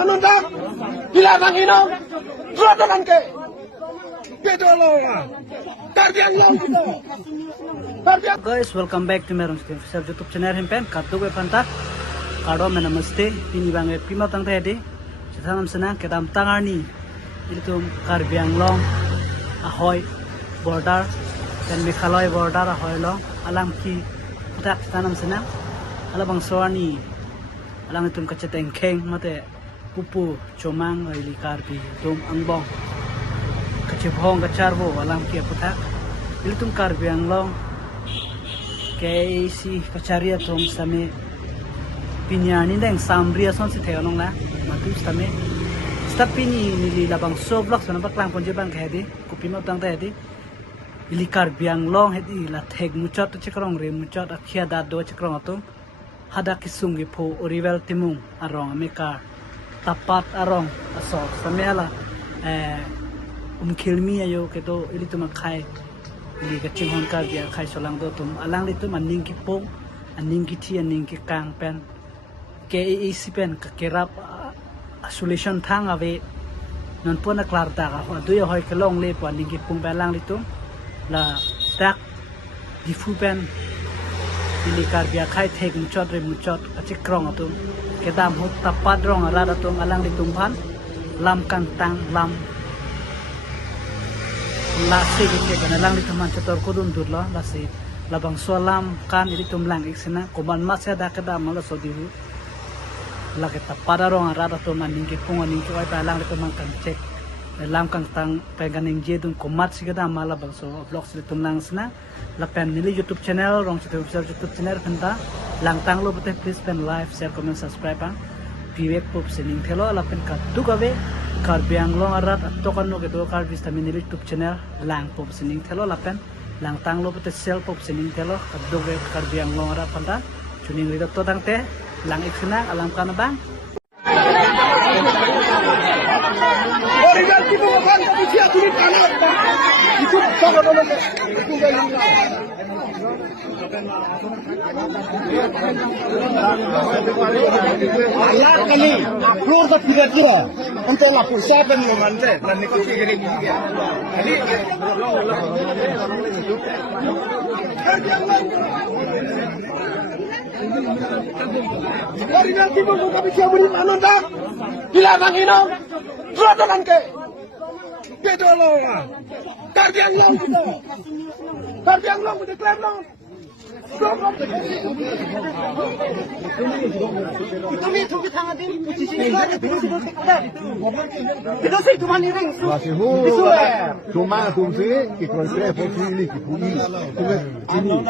manunda dilarang minum teman ke bedolo tarbiang long tarbiang. Guys, welcome back to Meron Official YouTube channel hempen katu be panta kado me namaste pini bange pima tang tadi setanam senang kedam tangarni itu Karbiang long ahoy border dan Meghalaya border ahoy long alam ki tak setanam senang ala bang soani alang itum kaceteng keng mate pupu comang ili karbi tum angbong kacibhong kacarbo alam ki putak itum Karbiang long si kacaria tum same pinyani deng samria son si theonong la matu same stapini nili labang so blok sana baklang ponje bang khedi kupima tang ta hedi ili Karbiang long hedi la theg muchot to chikrong re muchot akhia da do chikrong atum hada kisungi pho orivel timung arong ameka tapat arong aso same ala khilmi ayo keto ili tuma khai li kaching hon Karbiang khai solang do tum alang li tum aning ki pong aning ki thi aning ki kang pen KAC pen ka kerap isolation thang ave non pona klarta ka ho du yo hoi kelong le po aning ki pong balang li tum la tak di fu pen li Karbiang khai thek muchot re muchot achik krong atum kedam hot tapat rong ara tum alang li tum phan lam kang tang lam lasi gitu kan lang di teman cetor kudun durlo lasi labang solam kan ini tumlang iksena koman masya da kada mala sodihu la kita padarong arada to maning ki punga ning ki wai lang di teman kan cek lam kang tang penganing jedun komat sigada mala bang so vlogs di tumlang sena la pen nili YouTube channel rong chitu YouTube channel kanta lang tang lo bete please pen like share comment subscribe ang piwek pop sening thelo la pen ka tu gabe Karbiang long arat atokan no kedo karbis tamin nili YouTube channel lang pop sening thelo la pen lang tang lo bete sel pop sening thelo kadoge Karbiang long arat panta chuning rido to tang te lang iksena alam kana bang original tipo bukan tapi dia tulis kanan itu sangat nolong itu gaya Allah kali keluar ke kira-kira untuk lapor siapa yang memantai dan negosiasi gini dia jadi original tipo bukan tapi dia beri manunda dilarang minum teman ke bedolo Karbiang long Karbiang long deklar long Kami tuh kita ngadin posisi ini kita sih cuma nireng cuma fungsi ikontre posisi ini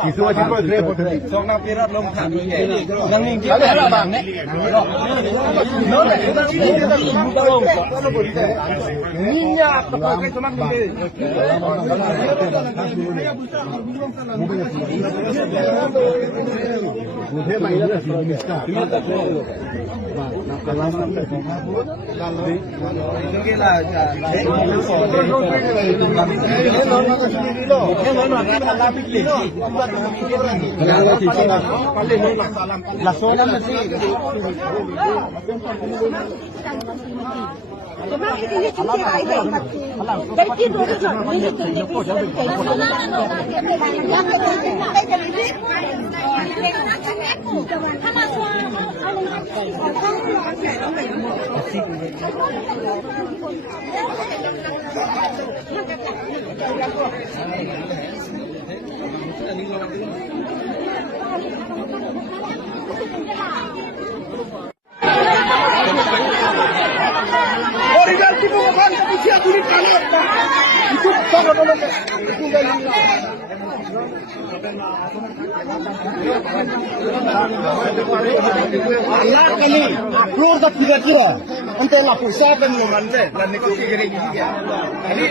isu aja ikontre posisi song pirat lom kami nang ning dia ada bang nek minyak pakai cuma ini मुझे महिला इसका original tipo bukan tapi dia tulis kanan itu sangat nolong itu gaya Allah kali keluar ke kira-kira untuk lapor siapa yang memantai dan negosiasi gini dia jadi